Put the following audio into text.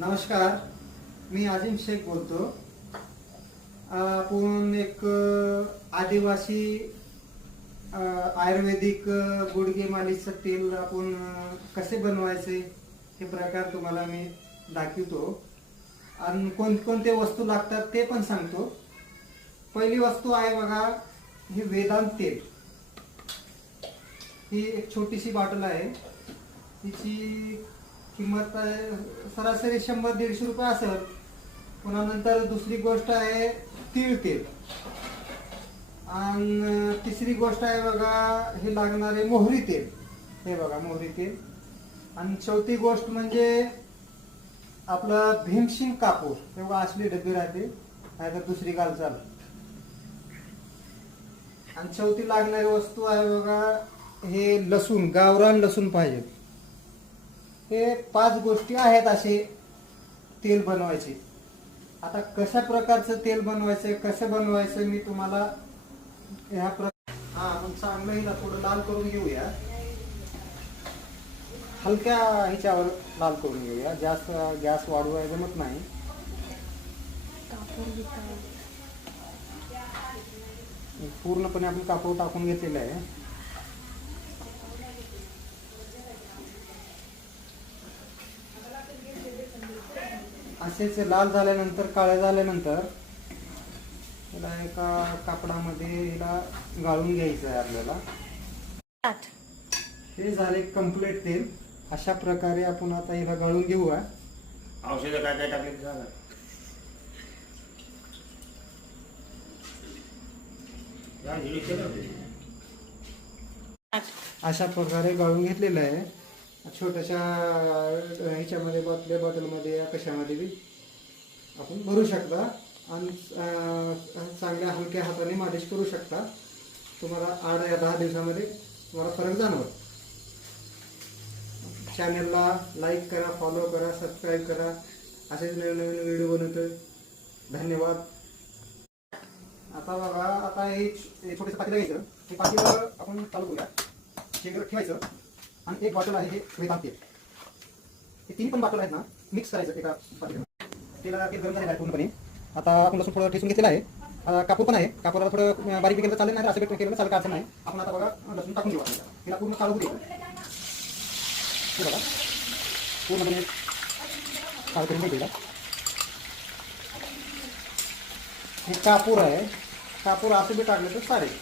नमस्कार, मी अजिम शेख बोलतो. आपण एक आदिवासी आयुर्वेदिक गुडघे मालिशचं तेल आपण कसे बनवायचे हे प्रकार तुम्हाला मी दाखवतो आणि कोणकोणते वस्तू लागतात ते पण सांगतो. पहिली वस्तू आहे बघा, हे वेदांत तेल. ही एक छोटीशी बॉटल आहे. तिची किंमत सरासरी 100-150 रुपये असेल. पुन्हा नंतर दुसरी गोष्ट आहे तीळ तेल, आणि तिसरी गोष्ट आहे बघा, हे लागणारे मोहरी तेल. हे बघा मोहरी तेल. आणि चौथी गोष्ट म्हणजे आपलं भीमशिंग कापूर. हे बघा असली डब्बी राहते, नाही तर दुसरी घालचाल. आणि चौथी लागणारी वस्तू आहे बघा, हे लसूण, गावरान लसूण पाहिजे. हे 5 गोष्टी आहेत असे तेल बनवायचे. आता कशा प्रकारचं तेल बनवायचं, कसं बनवायचं मी तुम्हाला ह्या आपण चांगलं हिला थोडं लाल करून घेऊया. हलक्या ह्याच्यावर लाल करून घेऊया, जास्त गॅस वाढवाय जमत नाही. पूर्णपणे आपण कापूर टाकून घेतलेलं आहे. असेच लाल झाल्यानंतर, काळे झाल्यानंतर याला एका कापडामध्ये हिला गाळून घ्यायचं आहे आपल्याला. हे झाले कंप्लीट तेल. अशा प्रकारे आपण आता हिला गाळून घेऊया. औषध काय काय टाकले सांगा. अशा प्रकारे गाळून घेतलेलं आहे. छोट्याशा ह्याच्यामध्ये, बॉटलमध्ये या कशामध्ये बी आपण भरू शकता आणि चांगल्या हलक्या हाताने मालिश करू शकता. तुम्हाला 8 या 10 दिवसामध्ये तुम्हाला फरक जाणवत. चॅनलला लाईक करा, फॉलो करा, सबस्क्राईब करा. असेच नवीन नवीन व्हिडिओ बनवतोय. धन्यवाद. आता बघा, आता हे छोटेसं पातेलं घ्यायचं. हे पातेलं आपण चालू करूया. हे ठेवायचं आणि एक बॉटल आहे हे वेदांत तेल. हे 3 पण बॉटल आहेत ना, मिक्स करायचं एका पातेल्यात. तेला तेल गरम झालेलं आहे पूर्णपणे. आता आपण लसूण थोडं ठेचून घेतलेलं आहे. कापूर पण आहे. कापूरला थोडं बारीक केलं चालेल, नाही असं केलं चालेल, काय नाही. आपण आता बघा लसूण टाकून घेऊ. तिला पूर्ण काढू द्यायचं. हे बघा पूर्णपणे काळ करून घ्यायचं. हे कापूर आहे. कापूर असं बी टाकलं तर चालेल.